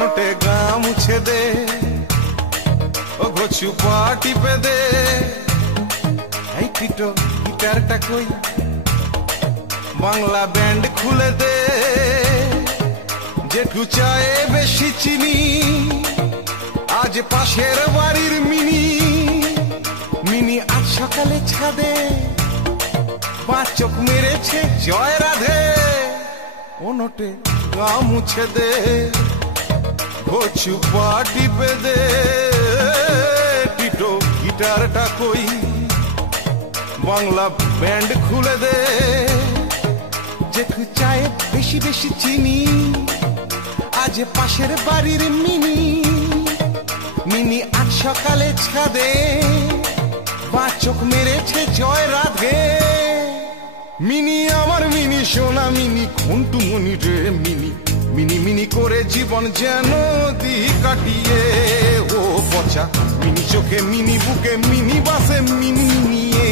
নোটে গা মুছে দে, ও ঘোচু পা টিপে দে। এই পিটো গিটারটা কই, বাংলা ব্যান্ড খুলে দে। জেঠু চায়ে বেশি চিনি, আজ পাশের বাড়ির মিনি। মিনি আজ সকালে ছাদে পাঁচ চোখ মেরেছে জয় রাধে। ও নোটে গা মুছে দে, ঘোচু পা টিপে দে। টিটো গিটারটা কই, বাংলা ব্যান্ড খুলে দে। জেঠু চায়ে বেশি বেশি চিনি, আজ পাশের বাড়ির মিনি। মিনি আজ সকালে ছাদে পাঁচ চোখ মেরেছে জয় রাধে। মিনি আমার মিনি সোনা মিনি, ঘন্টু মনি রে মিনি। মিনি মিনি করে জীবন যেন দি কাটিয়ে। ও পচা মিনি চোখে মিনি বুকে মিনি বাসে মিনি নিয়ে।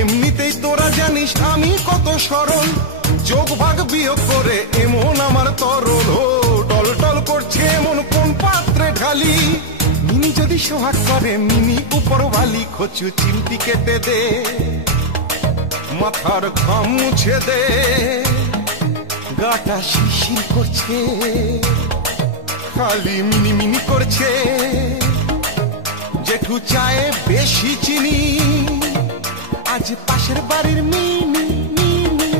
এমনিতেই তোরা জানিস আমি কত সরল, যোগ ভাগ বিয়োগ করে এমন আমার তরল। ও টল টল করছে এমন কোন পাত্রে ঢালি। মিনি যদি সোহাগ করে মিনি উপর বালি। খোঁচু চিমটি কেটে দে, মাথার ঘাম মুছে দে। গাটা শিরশির করছে, খালি মিনি মিনি করছে। জেঠু চায়ে বেশি চিনি, আজ পাশের বাড়ির মিনি। মিনি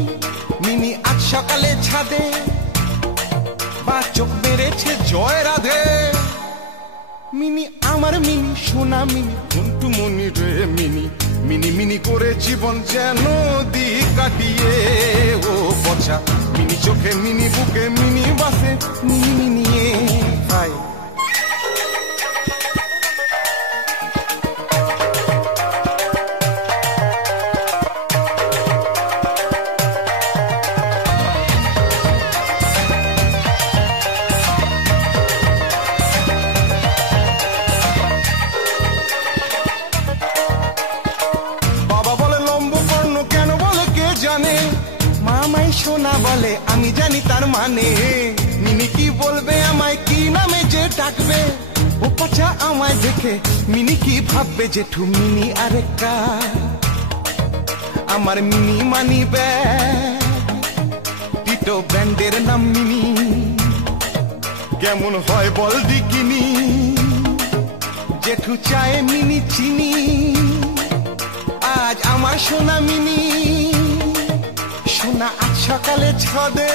মিনি আজ সকালে ছাদে বা চোখ মেরেছে জয় রাধে। মিনি আমার মিনি সোনা মিনি, ঘন্টু মনি রে মিনি। মিনি মিনি করে জীবন যেন দি কাটিয়ে। ও পচা মিনি চোখে মিনি বুকে মিনি বাসে মিনি নিয়ে। হায় মামাই সোনা বলে আমি জানি তার মানে। মিনি কি বলবে আমায়, কি নামে যে ডাকবে। ও পচা আমায় দেখে মিনি কি ভাববে। জেঠু মিনি আরেকটা আমার মিনি মানি ব্যাগ। টিটো ব্যান্ডের নাম মিনি, কেমন হয় বল দিকিনি। জেঠু চায়ে মিনি চিনি, আজ আমার সোনা মিনি। সোনা আজ সকালে ছাদে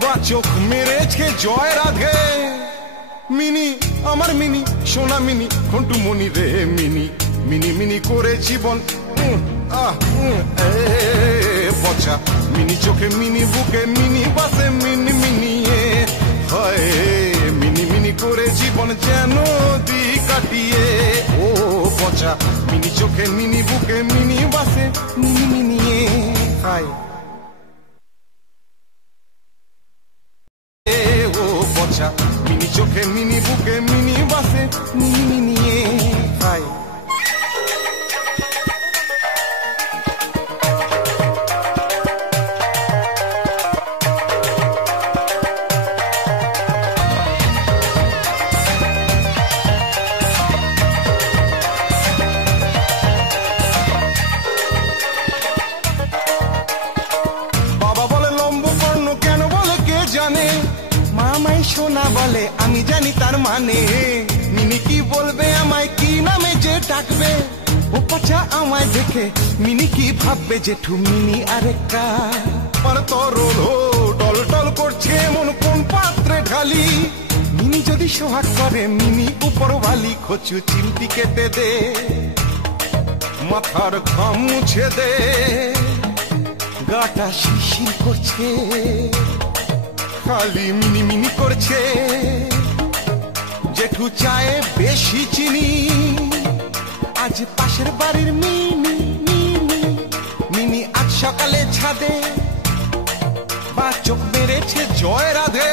বা চোখ মেরেছে জয় রাধে। মিনি আমার মিনি সোনা মিনি, ঘন্টু মনি রে মিনি। মিনি মিনি করে জীবন পচা মিনি চোখে মিনি বুকে মিনি বাসে মিনি মিনিয়ে। হয় মিনি মিনি করে জীবন যেন দি কাটিয়ে। ও পচা মিনি চোখে মিনি বুকে মিনি বাসে মিনি মিনিয়ে। হায় ও পচা মিনি চোখে মিনি বুকে মিনি বাসে মিনি নিয়ে। হায় মামাই সোনা বলে আমি জানি তার মানে। মিনি কি বলবে আমায়, কি নামে যে ডাকবে। ও পচা আমায় দেখে মিনি কি ভাববে। জেঠু মিনি আরেকটা আমার তরল। টল টল করছে মন কোন পাত্রে ঢালি। মিনি যদি সোহাগ করে মিনি উপর বালি। খোঁচু চিমটি কেটে দে, মাথার ঘাম মুছে দে। গাটা শিরশির করছে, খালি মিনি মিনি করছে। জেঠু চায়ে বেশি চিনি, আজ পাশের বাড়ির মিনি। মিনি মিনি আজ সকালে ছাদে বা চোখ মেরেছে জয় রাধে।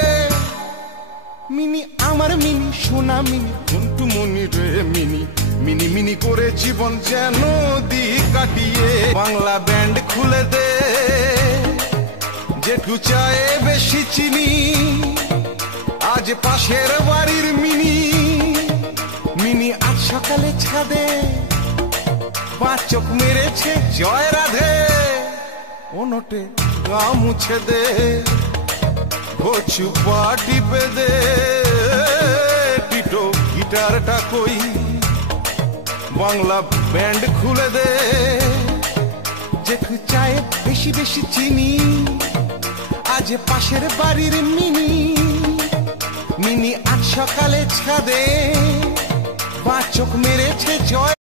মিনি আমার মিনি সোনা মিনি ঘন্টু মনি রে মিনি, মিনি মিনি করে জীবন যেন দিক কাটিয়ে। বাংলা ব্যান্ড খুলে দে, জেঠু চায়ে বেশি চিনি, আজ পাশের বাড়ির মিনি। মিনি আজ সকালে ছাদে বা চোখ মেরেছে জয় রাধে। ওনটে গা মুছে দে, ঘোছু পা টিপে দে, টিটো গিটারটা কই। বাংলা ব্যান্ড খুলে দে, জেঠু চায়ে বেশি বেশি চিনি, আজ পাশের বাড়ির মিনি। মিনি আজ সকালে ছাদে বা চোখ মেরেছে জয়।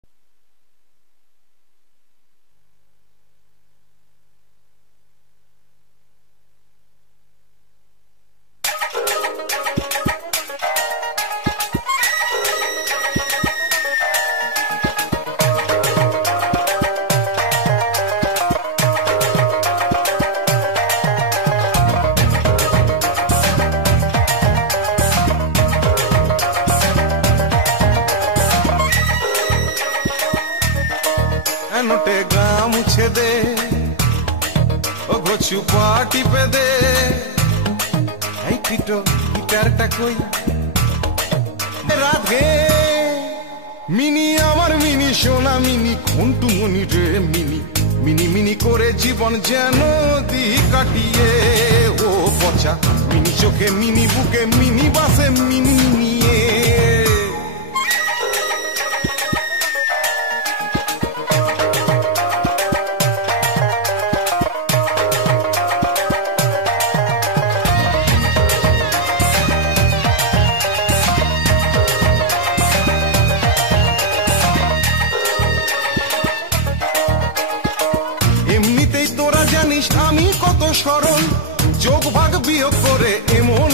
নোটে গা মুছে দে, ও ঘোছু পা টিপে দে, এই টিটো গিটারটা কই রাধে। মিনি আমার মিনি সোনা মিনি ঘন্টু মনি রে মিনি, মিনি মিনি করে জীবন যেন দি কাটিয়ে। ও পচা মিনি চোখে মিনি বুকে মিনি বাসে মিনি নিয়ে। এমনিতেই তোরা জানিস আমি কত সরল, যোগ ভাগ বিয়োগ করে এমন